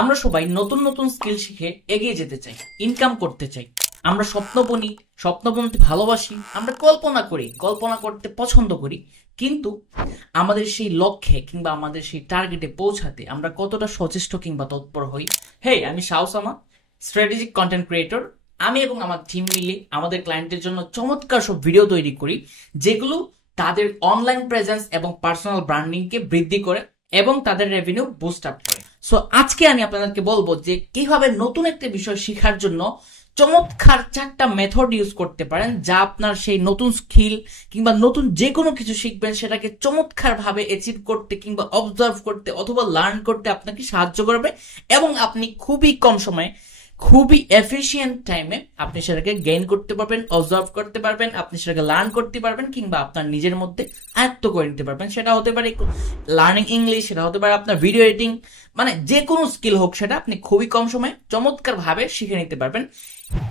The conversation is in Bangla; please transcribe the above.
আমরা সবাই নতুন নতুন স্কিল শিখে এগিয়ে যেতে চাই, ইনকাম করতে চাই। আমরা স্বপ্ন বুনি, স্বপ্ন বুনতে ভালোবাসি, আমরা কল্পনা করি, কল্পনা করতে পছন্দ করি। কিন্তু আমাদের সেই লক্ষ্যে কিংবা আমাদের সেই টার্গেটে পৌঁছাতে আমরা কতটা সচেষ্ট কিংবা তৎপর হই? হেই, আমি শাওসামা, স্ট্র্যাটেজিক কন্টেন্ট ক্রিয়েটর। আমি এবং আমার টিম মিলে আমাদের ক্লায়েন্টের জন্য চমৎকার সব ভিডিও তৈরি করি, যেগুলো তাদের অনলাইন প্রেজেন্স এবং পার্সোনাল ব্র্যান্ডিংকে বৃদ্ধি করে এবং তাদের রেভিনিউ বুস্ট আপ করে। সো আজকে আমি আপনাদেরকে বলবো যে কিভাবে নতুন একটা বিষয় শেখার জন্য চমৎকার 4টা মেথড ইউজ করতে পারেন, যা আপনার সেই নতুন স্কিল কিংবা নতুন যে কোনো কিছু শিখবেন সেটাকে চমৎকার ভাবে অ্যাচিভ করতে কিংবা অবজার্ভ করতে অথবা লার্ন করতে আপনাকে সাহায্য করবে এবং আপনি খুবই কম সময়ে, খুবই এফিশিয়েন্ট টাইমে আপনি সেটাকে গেইন করতে পারবেন, অবজার্ভ করতে পারবেন, আপনি সেটাকে লার্ন করতে পারবেন কিংবা আপনার নিজের মধ্যে আয়ত্ত করে নিতে পারবেন। সেটা হতে পারে লার্নিং ইংলিশ, সেটা হতে পারে আপনার ভিডিও এডিটিং, মানে যে কোনো স্কিল হোক, সেটা আপনি খুবই কম সময়ে চমৎকার ভাবে শিখে নিতে পারবেন।